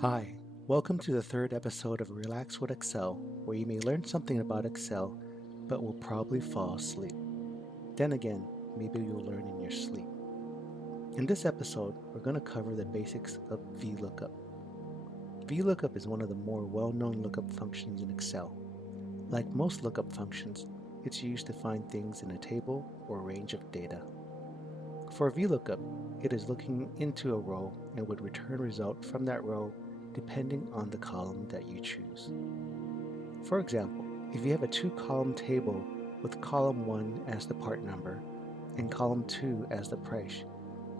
Hi, welcome to the third episode of Relax with Excel, where you may learn something about Excel, but will probably fall asleep. Then again, maybe you'll learn in your sleep. In this episode, we're going to cover the basics of VLOOKUP. VLOOKUP is one of the more well-known lookup functions in Excel. Like most lookup functions, it's used to find things in a table or range of data. For VLOOKUP, it is looking into a row and would return a result from that row depending on the column that you choose. For example, if you have a two-column table with column 1 as the part number and column 2 as the price,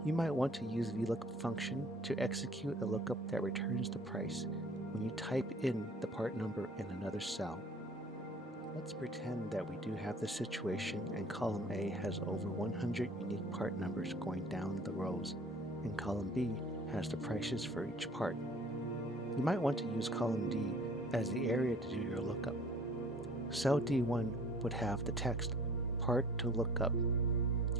you might want to use VLOOKUP function to execute a lookup that returns the price when you type in the part number in another cell. Let's pretend that we do have this situation and column A has over 100 unique part numbers going down the rows, and column B has the prices for each part. You might want to use column D as the area to do your lookup. Cell D1 would have the text part to look up,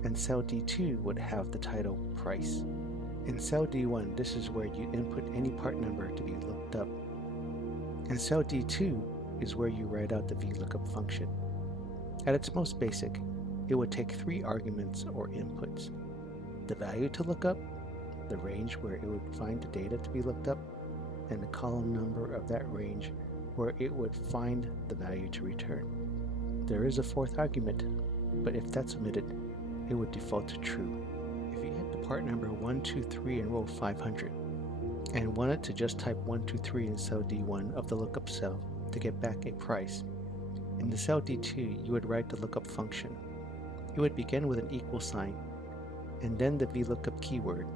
and cell D2 would have the title price. In cell D1, this is where you input any part number to be looked up. In cell D2 is where you write out the VLOOKUP function. At its most basic, it would take 3 arguments or inputs: the value to look up, the range where it would find the data to be looked up, and the column number of that range where it would find the value to return. There is a 4th argument, but if that's omitted, it would default to true. If you had the part number 123 in row 500 and wanted to just type 123 in cell D1 of the lookup cell to get back a price, in the cell D2 you would write the lookup function. It would begin with an equal sign and then the VLOOKUP keyword,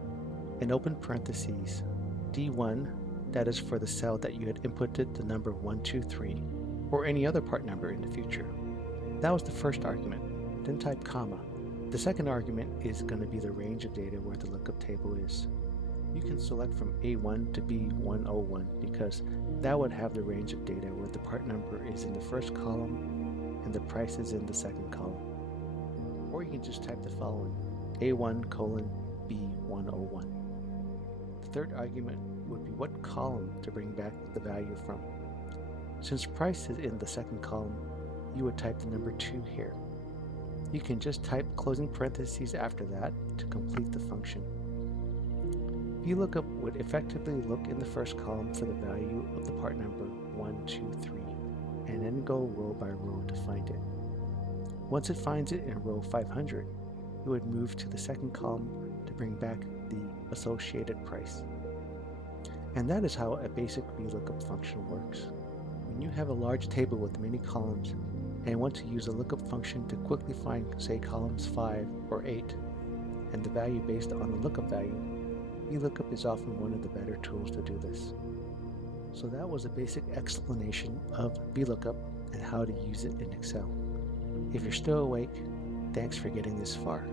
in open parentheses, D1, that is for the cell that you had inputted the number 123, or any other part number in the future. That was the first argument. Then type comma. The second argument is going to be the range of data where the lookup table is. You can select from A1 to B101 because that would have the range of data where the part number is in the first column and the price is in the second column. Or you can just type the following, A1 colon B101. The third argument would be what column to bring back the value from. Since price is in the second column, you would type the number 2 here. You can just type closing parentheses after that to complete the function. VLOOKUP would effectively look in the first column for the value of the part number 123 and then go row by row to find it. Once it finds it in row 500, it would move to the second column to bring back the associated price. And that is how a basic VLOOKUP function works. When you have a large table with many columns and want to use a lookup function to quickly find, say, columns 5 or 8, and the value based on the lookup value, VLOOKUP is often one of the better tools to do this. So that was a basic explanation of VLOOKUP and how to use it in Excel. If you're still awake, thanks for getting this far.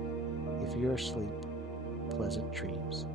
If you're asleep, pleasant dreams.